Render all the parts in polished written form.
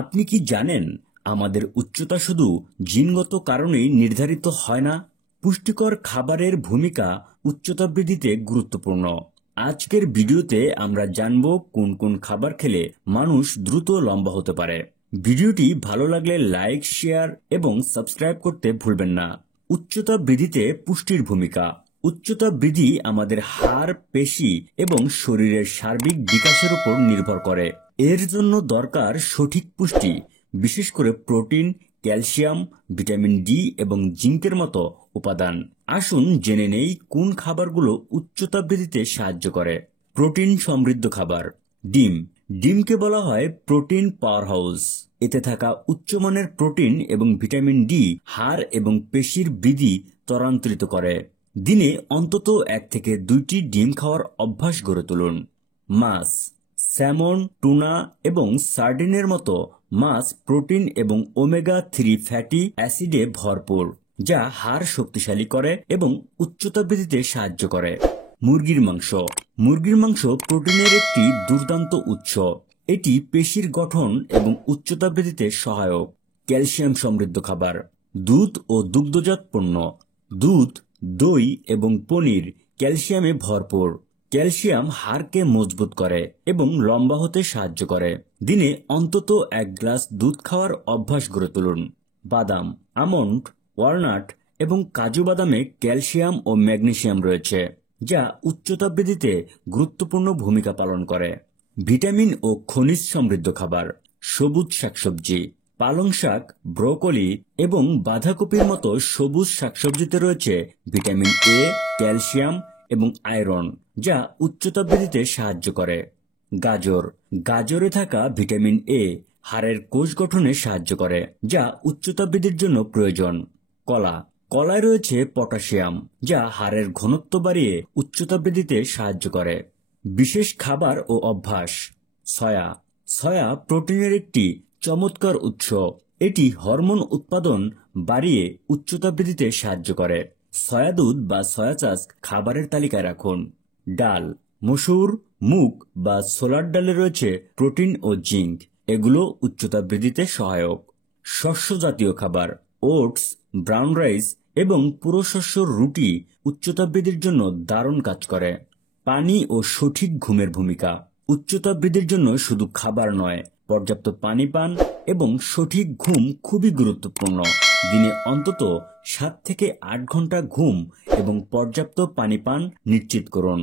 আপনি কি জানেন আমাদের উচ্চতা শুধু জিনগত কারণেই নির্ধারিত হয় না? পুষ্টিকর খাবারের ভূমিকা উচ্চতা বৃদ্ধিতে গুরুত্বপূর্ণ। আজকের ভিডিওতে আমরা জানব কোন কোন খাবার খেলে মানুষ দ্রুত লম্বা হতে পারে। ভিডিওটি ভালো লাগলে লাইক, শেয়ার এবং সাবস্ক্রাইব করতে ভুলবেন না। উচ্চতা বৃদ্ধিতে পুষ্টির ভূমিকা। উচ্চতা বৃদ্ধি আমাদের হাড়, পেশি এবং শরীরের সার্বিক বিকাশের উপর নির্ভর করে। এর জন্য দরকার সঠিক পুষ্টি, বিশেষ করে প্রোটিন, ক্যালসিয়াম, ভিটামিন ডি এবং জিঙ্কের মতো উপাদান। আসুন জেনে নেই কোন খাবারগুলো উচ্চতা বৃদ্ধিতে সাহায্য করে। প্রোটিন সমৃদ্ধ খাবার। ডিম। ডিমকে বলা হয় প্রোটিন পাওয়ার হাউস। এতে থাকা উচ্চমানের প্রোটিন এবং ভিটামিন ডি হাড় এবং পেশির বৃদ্ধি ত্বরান্বিত করে। দিনে অন্তত 1 থেকে 2টি ডিম খাওয়ার অভ্যাস গড়ে তুলুন। মাছ। স্যামন, টুনা এবং সার্ডিনের মতো মাছ প্রোটিন এবং ওমেগা-3 ফ্যাটি অ্যাসিডে ভরপুর, যা হাড় শক্তিশালী করে এবং উচ্চতা বৃদ্ধিতে সাহায্য করে। মুরগির মাংস। মুরগির মাংস প্রোটিনের একটি দুর্দান্ত উৎস। এটি পেশির গঠন এবং উচ্চতা বৃদ্ধিতে সহায়ক। ক্যালসিয়াম সমৃদ্ধ খাবার। দুধ ও দুগ্ধজাত পণ্য। দুধ, দই এবং পনির ক্যালসিয়ামে ভরপুর। ক্যালসিয়াম হাড়কে মজবুত করে এবং লম্বা হতে সাহায্য করে। দিনে অন্তত 1 গ্লাস দুধ খাওয়ার অভ্যাস গড়ে তুলুন। বাদাম, আমন্ড, ওয়ালনাট এবং কাজু বাদামে ক্যালসিয়াম ও ম্যাগনেসিয়াম রয়েছে, যা উচ্চতা বৃদ্ধিতে গুরুত্বপূর্ণ ভূমিকা পালন করে। ভিটামিন ও খনিজ সমৃদ্ধ খাবার। সবুজ শাকসবজি। পালং শাক, ব্রোকলি এবং বাঁধাকপির মতো সবুজ শাকসবজিতে রয়েছে ভিটামিন এ, ক্যালসিয়াম এবং আয়রন, যা উচ্চতা বৃদ্ধিতে সাহায্য করে। গাজর। গাজরে থাকা ভিটামিন এ হাড়ের কোষ গঠনে সাহায্য করে, যা উচ্চতা বৃদ্ধির জন্য প্রয়োজন। কলা। কলায় রয়েছে পটাশিয়াম, যা হাড়ের ঘনত্ব বাড়িয়ে উচ্চতা বৃদ্ধিতে সাহায্য করে। বিশেষ খাবার ও অভ্যাস। সয়া। সয়া প্রোটিনের একটি চমৎকার উৎস। এটি হরমোন উৎপাদন বাড়িয়ে উচ্চতা বৃদ্ধিতে সাহায্য করে। সয়া দুধ বা সয়া চাষ খাবারের তালিকায় রাখুন। ডাল। মসুর, মুগ বা ছোলার ডালে রয়েছে প্রোটিন ও জিঙ্ক। এগুলো উচ্চতা বৃদ্ধিতে সহায়ক। শস্য জাতীয় খাবার। ওটস, ব্রাউন রাইস এবং পুরো শস্যর রুটি উচ্চতা বৃদ্ধির জন্য দারুণ কাজ করে। পানি ও সঠিক ঘুমের ভূমিকা। উচ্চতা বৃদ্ধির জন্য শুধু খাবার নয়, পর্যাপ্ত পানি পান এবং সঠিক ঘুম খুবই গুরুত্বপূর্ণ। দিনে অন্তত 7 থেকে 8 ঘন্টা ঘুম এবং পর্যাপ্ত পানি পান নিশ্চিত করুন।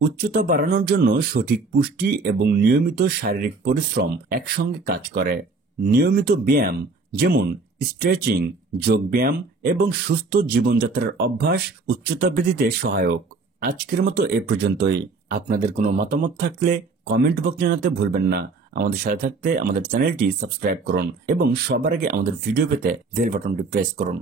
উচ্চতা বাড়ানোর জন্য সঠিক পুষ্টি এবং নিয়মিত শারীরিক পরিশ্রম একসঙ্গে কাজ করে। নিয়মিত ব্যায়াম, যেমন স্ট্রেচিং, যোগব্যায়াম এবং সুস্থ জীবনযাত্রার অভ্যাস উচ্চতা বৃদ্ধিতে সহায়ক। আজকের মতো এ পর্যন্তই। আপনাদের কোনো মতামত থাকলে কমেন্ট বক্সে জানাতে ভুলবেন না। আমাদের সাথে থাকতে আমাদের চ্যানেলটি সাবস্ক্রাইব করুন এবং সবার আগে আমাদের ভিডিও পেতে বেল বাটনটি প্রেস করুন।